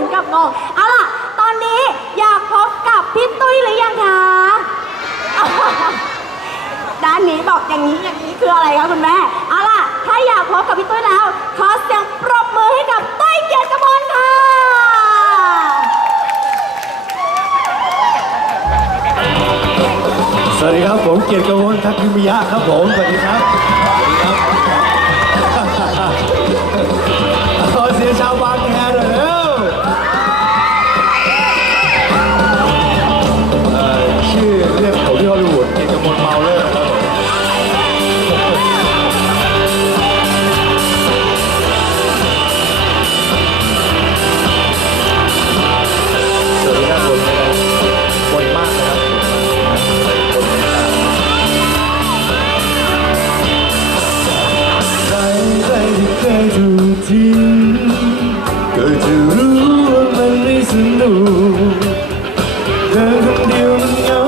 ถึงกับงงเอาล่ะ ตอนนี้อยากพบกับพี่ตุ้ยหรือยังคะ ด้านนี้บอกอย่างนี้อย่างนี้คืออะไรคะคุณแม่เอาล่ะ ถ้าอยากพบกับพี่ตุ้ยแล้ว ขอเสียงปรบมือให้กับตุ้ยเกียรติกมลค่ะสวัสดีครับผมเกียรติกมลทักพิมยะครับผมสวัสดีครับสวัสดีครับ ถูกทิ้งก็จะรู้ว่ามันไม่สนุกเดินคนเดียวมันเหงา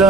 จ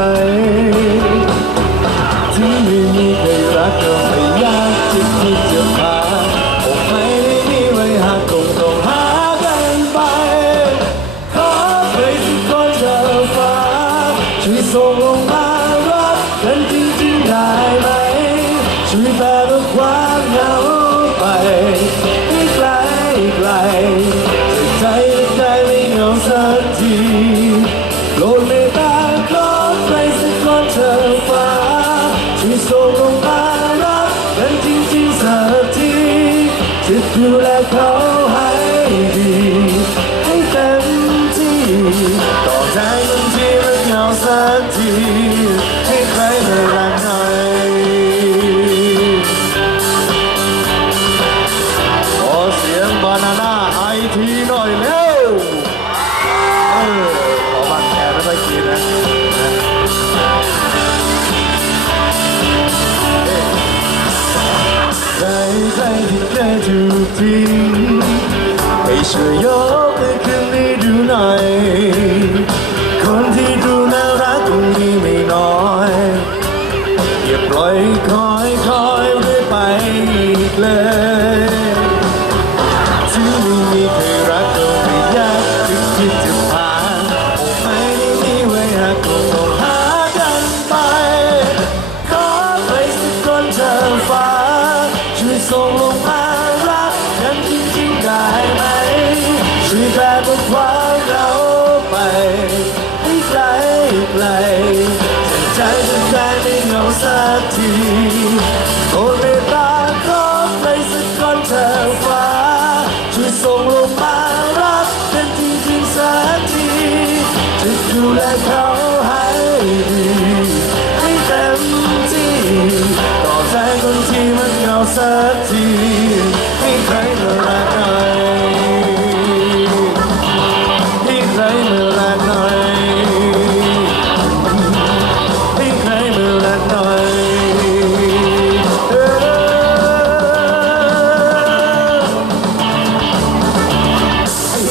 ช่วย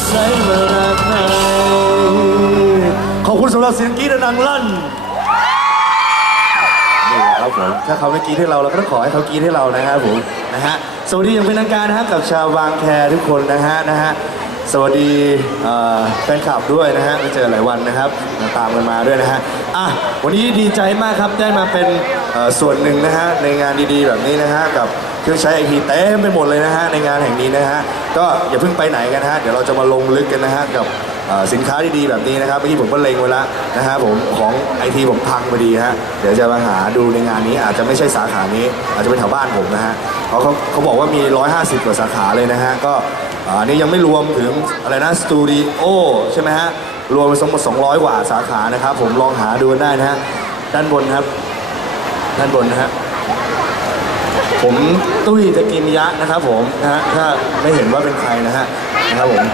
ให้ใครมารักนขอบคุณสำหรับเสียงกรี๊ดดังลั่นนี่ครับผมถ้าเขาไม่กรีดให้เราเราก็ต้องขอให้เขากรีดให้เรานะครับผมนะฮะสวัสดีอย่างเป็นทางการนะครับกับชาวบางแคทุกคนนะฮะนะฮะสวัสดีเอ่อแฟนคลับด้วยนะฮะไม่เจอหลายวันนะครับตามกันมาด้วยนะฮะอะวันนี้ดีใจมากครับได้มาเป็น ส่วนหนึ่งนะฮะในงานดีๆ แบบนี้นะฮะกับเครื่องใช้ไอทีเต็มไปหมดเลยนะฮะในงานแห่งนี้นะฮะก็อย่าเพิ่งไปไหนกันฮะเดี๋ยวเราจะมาลงลึกกันนะฮะกับสินค้าดีๆแบบนี้นะครับเมื่อกี้ผมก็เล็งไว้แล้วนะฮะผมของไอทีผมพังพอดีฮะเดี๋ยวจะมาหาดูในงานนี้อาจจะไม่ใช่สาขานี้ อาจจะเป็นแถวบ้านผมนะฮะเขาเขาเขาบอกว่ามี 150 กว่าสาขาเลยนะฮะก็อันนี้ยังไม่รวมถึงอะไรนะสตูดิโอใช่ไหมฮะรวมไปทั้งหมด200 กว่าสาขานะครับผมลองหาดูได้นะฮะด้านบนครับ ด้านบนนะฮะ ผมตุ้ยตะกินยะนะครับผมนะฮะถ้าไม่เห็นว่าเป็นใครนะฮะนะครับผม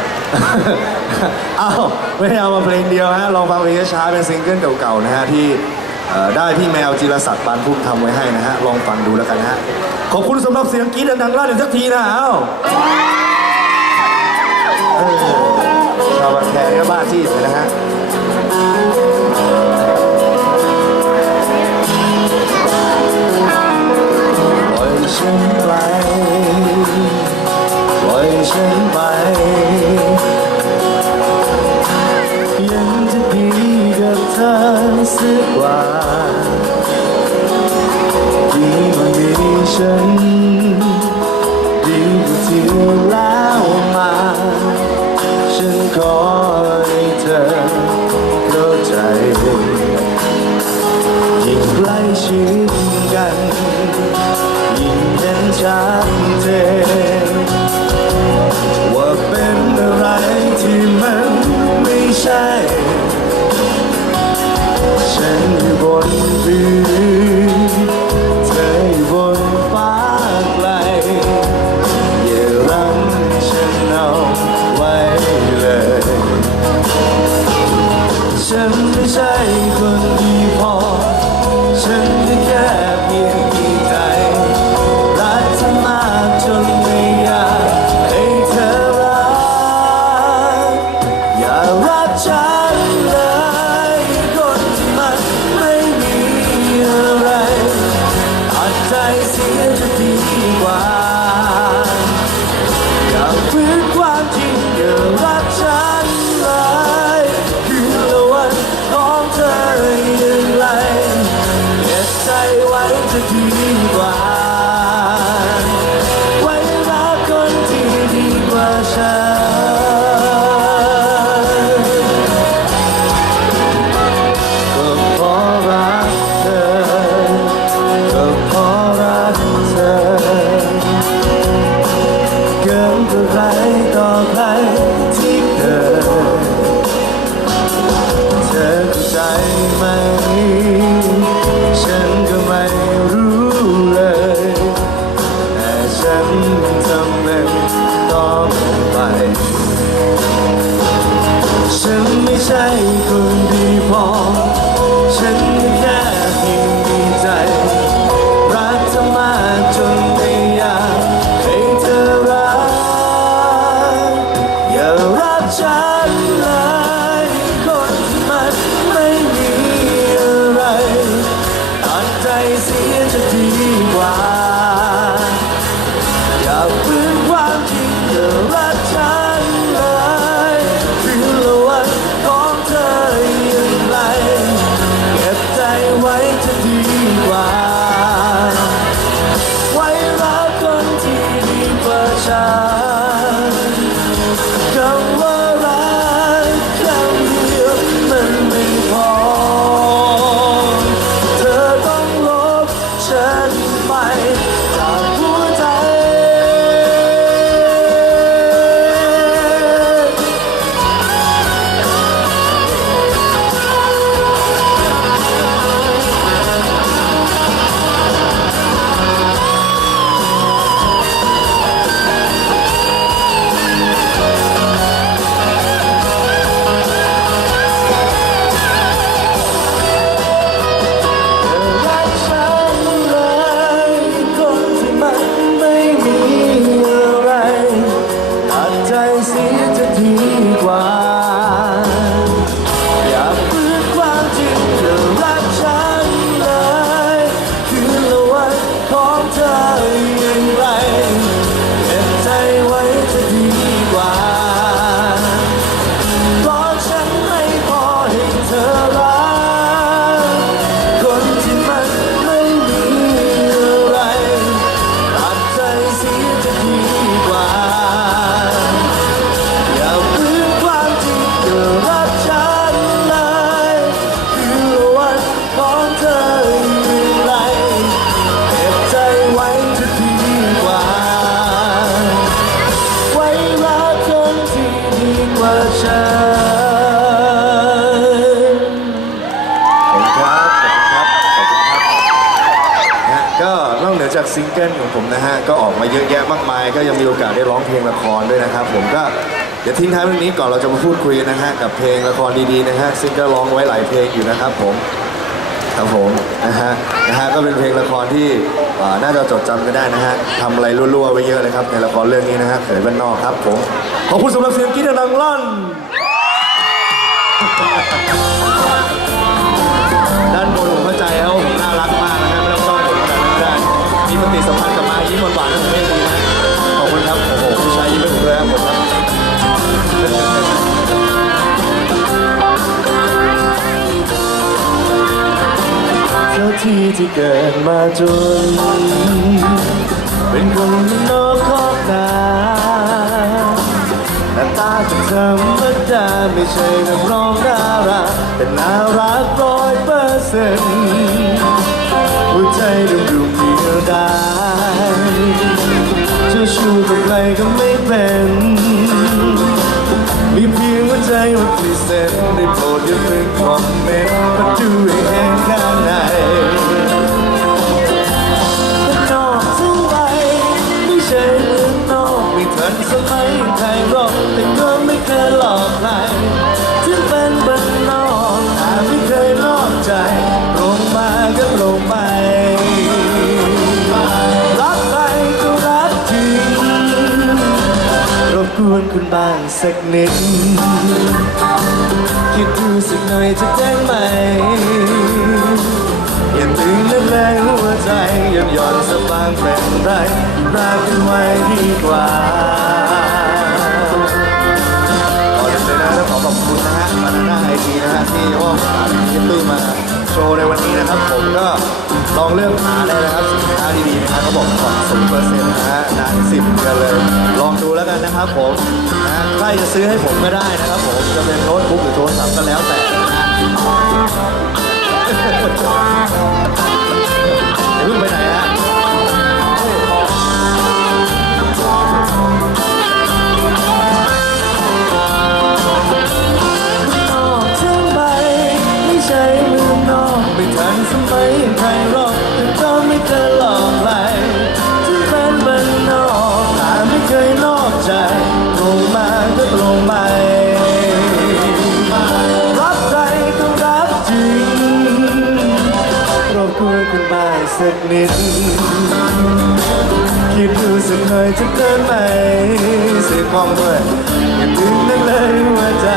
อ้าวไม่ได้เอามาเพลงเดียวฮะลองฟังเพลงช้าๆเป็นซิงเกิลเก่าๆนะฮะที่เอ่อได้พี่แมวจิรศักดิ์ปานพุ่มทำไว้ให้นะฮะลองฟังดูแล้วกันนะฮะขอบคุณสำหรับเสียงกรี๊ดดังๆลั่นอีกสักทีนะเอ้าเออชาวบางแคก็บ้าที่เลยนะฮะ ไปปล่อยฉันไปยังจะพีกับเธอเสียกว่าที่มันมีฉัน อะไรต่อใคร night. ซิงเกิลของผมนะฮะ ก็ออกมาเยอะแยะมากมาย ก็ยังมีโอกาสได้ร้องเพลงละครด้วยนะครับ ผมก็เดี๋ยวทิ้งท้ายเรื่องนี้ก่อนเราจะมาพูดคุยนะฮะ กับเพลงละครดีๆนะฮะซึ่งก็ร้องไว้หลายเพลงอยู่นะครับผมครับผมนะฮะนะฮะก็เป็นเพลงละครที่น่าจะจดจำกันได้นะฮะทำอะไรรั่วๆไปเยอะเลยครับ ในละครเรื่องนี้นะฮะเขยบ้านนอกครับผมขอบคุณสำหรับเสียงกรีดังลั่นด้านบนของพระใจเขาน่ารัก เกิดมาจน เป็นคนมันอกอกนาหน้าตาก็ธรรมดาไม่ใช่นักร้องดาราแต่น่ารักร้อยเปอร์เซ็นต์หัวใจดุมดุมเดียวดายจะชูกับใครก็ไม่เป็นมีเพียงหัวใจว่าที่เซ็นได้โปรดอย่าเพิ่งคอมเมนต์มาดูให้เห็นข้างใน สมัยไทยรอกแต่ก็ไม่เคยหลอกใครถึงเป็นบ้านนอกแต่ไม่เคยนอกใจตรงมาก็ตรงไปรักใครก็รักจริงรบกวนคุณบ้างสักนิด คิดดูสักหน่อยจะได้งไหมอย่าตึงและแรงหัวใจย่อนหย่อนสบางเป็นไรรักกันไว้ดีกว่า หน้าไอทีนะฮะที่มอบโอกาสให้พี่ตุ้ยมาโชว์ในวันนี้นะครับ ผมก็ลองเลือกหาได้นะครับสินค้าดีๆนะฮะเขาบอกผ่อนศูนย์เปอร์เซ็นต์นะฮะนานสิบเดือนเลย ลองดูแล้วกันนะครับผมนะฮะใครจะซื้อให้ผมก็ได้นะครับผมจะเป็นโน้ตบุ๊กหรือโทรศัพท์ก็แล้วแต่นะฮะอย่าเพิ่งไปไหนฮะ นสมัยใครหรอกแต่ก็ไม่เคยหลอกใครถึงเป็นบ้านนอกแต่ไม่เคยนอกใจตรงมาก็ตรงไปรักใครก็รักจริงรบกวนคุณบ้างสักนิดคิดดูสักหน่อยจะเกินไหมเสียงมองด้วยอย่าดึงนั่นเลยหัวใจ